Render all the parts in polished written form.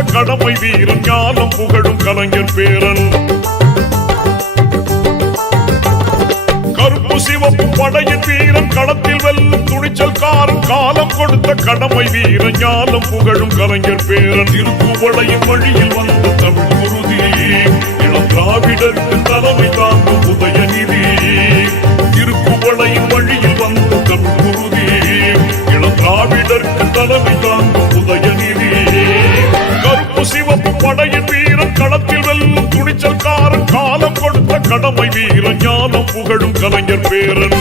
கொடுத்த கடமை வீரன் ஞானம் புகழும் கலைஞர் பேரன். கருப்பு சிவப்பு படையின் வீரன் களத்தில் வெல்லும் துணிச்சல்காரன் காலம் கொடுத்த கடமை வீரன் ஞானம் புகழும் கலைஞர் பேரன். திருக்குவளையின் வழியில் வந்த தமிழ் குருதி இளம் திராவிடருக்கு தலைமை தாங்கும் உதயநிதி. திருக்குவளையின் வழியில் வந்த தமிழ் குருதி இளம் திராவிடருக்கு தலைமை தாங்கும் உதயநிதி. கருப்பு சிவப்பு படையின் வீரன் களத்தில் வெல்லும் துணிச்சல்காரன் காலம் கொடுத்த கடமை வீரன் ஞானம் புகழும் கலைஞர் பேரன்.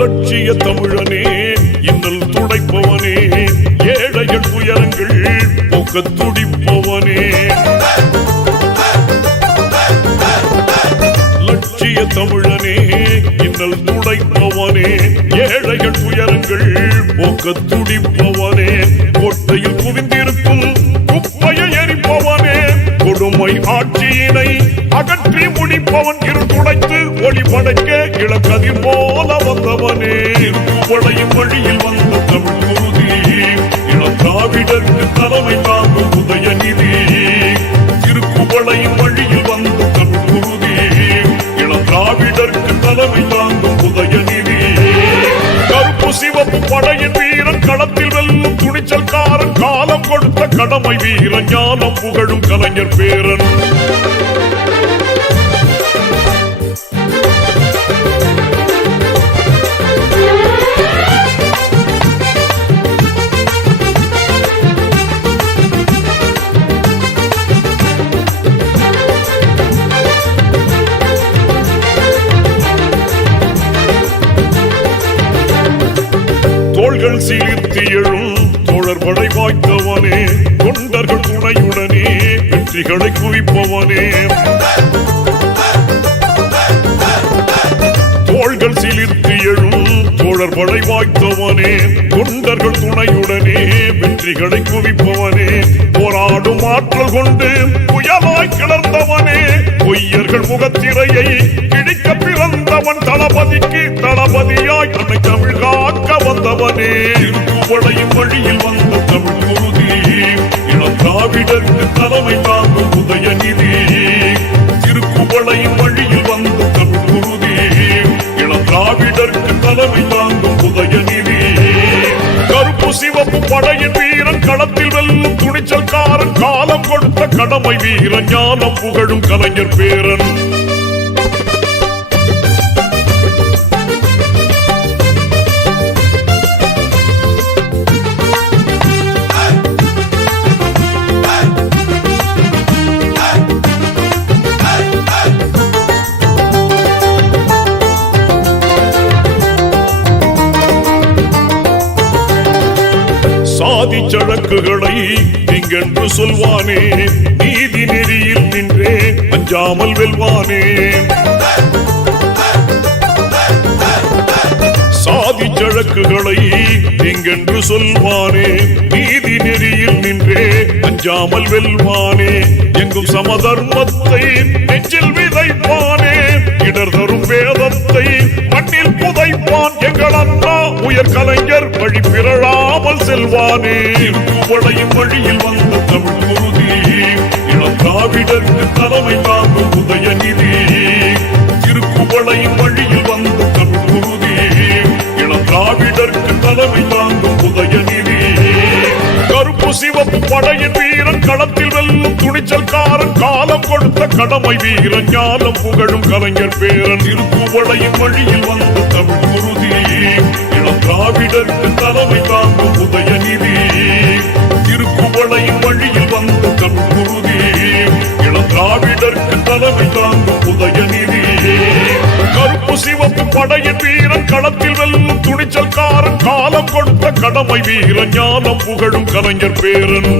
லட்சிய தமிழனே இன்னல் துடைப்பவனே ஏழைகள் துயரங்கள் போக்க துடிப்பவனே. லட்சிய தமிழனே இன்னல் துடைப்பவனே ஏழைகள் துயரங்கள் போக்க துடிப்பவனே. கோட்டையில் குவிந்திருக்கும் குப்பையை எரிப்பவனே கொடுமை ஆட்சியினை அகற்றி முடிப்பவன். இருந்துடைத்து ஒளி படைக்க இளக்கதிர் போல வந்தவனே. திருக்குவளையின் வழியில் வந்த தமிழ் குருதி இளம் திராவிடருக்கு தலைமை தாங்கும் உதயநிதி. திருக்குவளையின் வழியில் வந்த தமிழ் குருதி இளம் திராவிடருக்கு தலைமை தாங்கும் உதயநிதி. கருப்பு சிவப்பு படையின் வீரன் களத்தில் வெல்லும் துணிச்சல்காரன் காலம் கொடுத்த கடமை வீரன் ஞானம் புகழும் கலைஞர் பேரன். தோள்கள் சீர்த்தி எழும் தோழர் படை வாய்த்தவனே தொண்டர்கள் துணையுடனே வெற்றிகளை குவிப்பவனே. தோள்கள் சீர்த்தி எழும் தோழர் படை வாய்த்தவனே தொண்டர்கள் துணையுடனே வெற்றிகளை குவிப்பவனே. போராடும் ஆற்றல் கொண்டு புயலாய் கிளர்ந்தவனே பொய்யர்கள் முகத்திரையை கிழிக்க பிறந்தவன். தளபதிக்கு தளபதியாய் தன்னை தமிழ் காக்க வந்தவனே. திருக்குவளையின் வழியில் வந்த தமிழ் குருதி இளம் திராவிடருக்கு தலைமை தாங்கும் உதயநிதி. திருக்குவளையின் வழியில் வந்த தமிழ் குருதி இளம் திராவிடருக்கு தலைமை தாங்கும் உதயநிதி. கருப்பு சிவப்பு படையின் வீரன் களத்தில் வெல்லும் துணிச்சல்காரன் காலம் கொடுத்த கடமை வீரன் ஞானம் புகழும் கலைஞர் பேரன். சாதி சழக்குகளை திங்கென்று சொல்வானே நீதி நெறியில் நின்றே அஞ்சாமல் வெல்வானே. சாதி சழக்குகளை திங்கென்று சொல்வானே நீதி நெறியில் நின்றே அஞ்சாமல் வெல்வானே. எங்கும் சமதர்மத்தை நெஞ்சில் விதைப்பானே இடர் தரும் வேதத்தை மண்ணில் புதைப்பான். எங்கள் அண்ணா உயர் கலைஞர் வழி பிறழாமல் செல்வானே. திருக்குவளையின் வழியில் வந்த தமிழ் குருதி இளம் திராவிடருக்கு தலைமை தாங்கும் உதயநிதி. திருக்குவளையின் வழியில் வந்த தமிழ் குருதி இளம் திராவிடருக்கு தலைமை தாங்கும் உதயநிதி. கருப்பு சிவப்பு படையின் வீரன் களத்தில் வெல்லும் துணிச்சல்காரன் காலம் கொடுத்த கடமை வீரன் ஞானம் புகழும் கலைஞர் பேரன். திருக்குவளையின் வழியில் வந்த தமிழ் குருதி இளம் திராவிடருக்கு தலைமை தாங்கும் உதயநிதி. திருக்குவளையின் வழியில் வந்த தமிழ் குருதி இளம் திராவிடருக்கு தலைமை தாங்கும் உதயநிதி. கருப்பு சிவப்பு படையின் வீரன் களத்தில் வெல்லும் துணிச்சல்காரன் காலம் கொடுத்த கடமை வீரன் ஞானம் புகழும் கலைஞர் பேரன்.